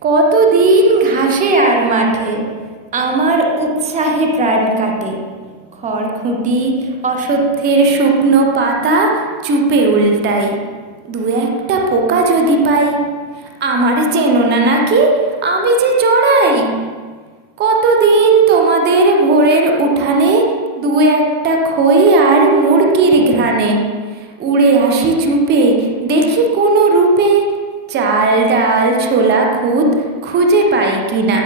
কতদিন ঘাসে আর মাঠে? আমার উৎসাহে প্রাণ কাটে। খড়খুঁটি, অসত্যের শুকনো পাতা চুপে উল্টায় দু একটা পোকা যদি পাই, আমার চেনো না নাকি কিনা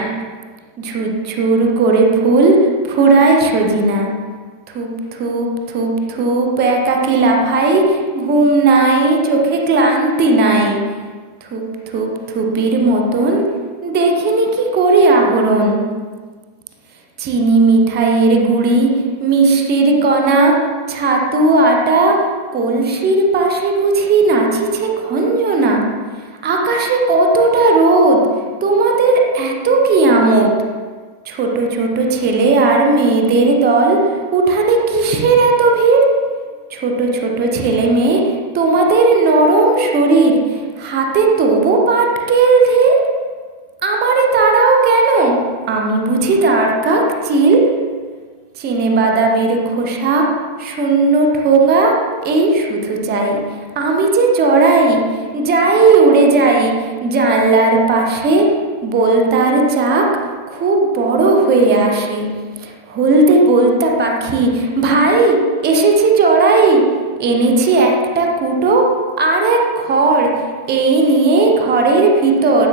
ঝুরঝুর করে ফুল ফুরায় সজিনা। থুপ থুপ থুপ থুপ একাকি লাফাই ঘুম নাই, চোখে ক্লান্তি নাই। থুপ থুপ থুপির মতন দেখিনি কি করি আহরণ চিনি মিঠাইয়ের গুড়ি, মিষ্টির কণা, ছাতু, আটা, কলসির পাশে বুঝি নাচিছে খঞ্জনা। আকাশে কতটা রোদ মেয়েদের দল উঠানে কিসের এত ভিড়? ছোট ছোট ছেলে মেয়ে, তোমাদের নরম শরীর, হাতে তবু পাটকেল ঢিল। আমারে তারাও কেন? আমি বুঝি তার কাক চিল। চিনে বাদামের খোসা, শূন্য ঠোঙা, এই শুধু চাই। আমি যে চড়াই, যাই উড়ে যাই, জানলার পাশে বলতার চাক খুব বড় হয়ে আসে। হলদে বলতা পাখি, ভাই, এসেছি চড়াই। এনেছি একটা কুটো আর এক খড়, এই নিয়ে ঘরের ভিতর।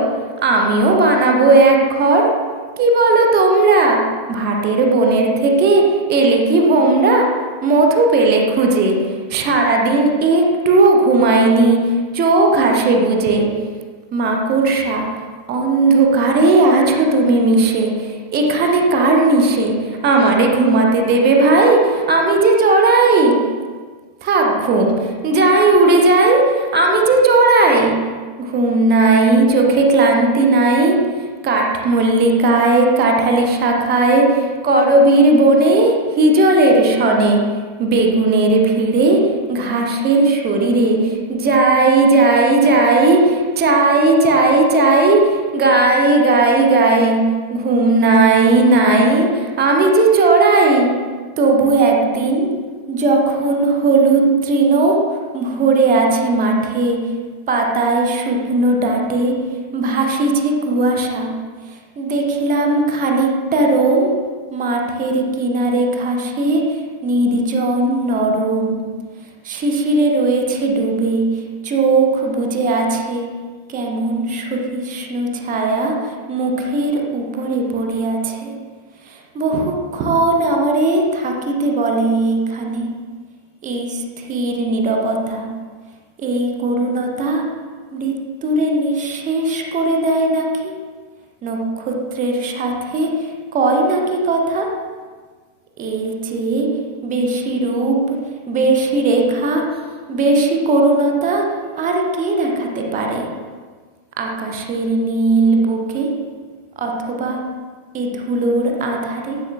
আমিও বানাবো এক ঘর। কি বলো তোমরা? ভাটের বনের থেকে এলে কি ভোমরা? মধু পেলে খুঁজে। সারাদিন একটুও ঘুমায়নি, চোখ আসে বুঝে। মাকড়সা অন্ধকারে আছো তুমি মিশে। এখানে কার নিশে? আমারে ঘুমাতে দেবে ভাই? আমি যে চড়াই। থাক ঘুম, যাই উড়ে যাই, আমি যে চড়াই। ঘুম নাই, চোখে ক্লান্তি নাই কাঠমল্লিকায় কাঠালি শাখায়, করবীর বনে, হিজলের সনে, বেগুনের ভিড়ে, ঘাসের শরীরে। যাই যাই যাই, চাই চাই চাই, গাই গাই গাই। ঘুম নাই নাই আমি যে চড়াই তবু একদিন যখন হলুদ তৃণ ভরে আছে মাঠে, পাতায় শুকনো ডাটে ভাসিছে কুয়াশা। দেখিলাম খানিকটা রোম, মাঠের কিনারে ঘাসে নির্জন নরম। শিশিরে রয়েছে ডুবে, চোখ বুজে আছে কেমন সহিষ্ণু ছায়া মুখের উপরে পড়ে আছে। বহুক্ষণ আমারে থাকিতে বলে এই করুণতা মৃত্যুরে নিঃশেষ করে দেয় নাকি? নক্ষত্রের সাথে কয় নাকি কথা? এর চেয়ে বেশি রূপ, বেশি রেখা, বেশি করুণতা আর কে দেখাতে পারে? আকাশের নীল বুকে অথবা এ ধুলোর আধারে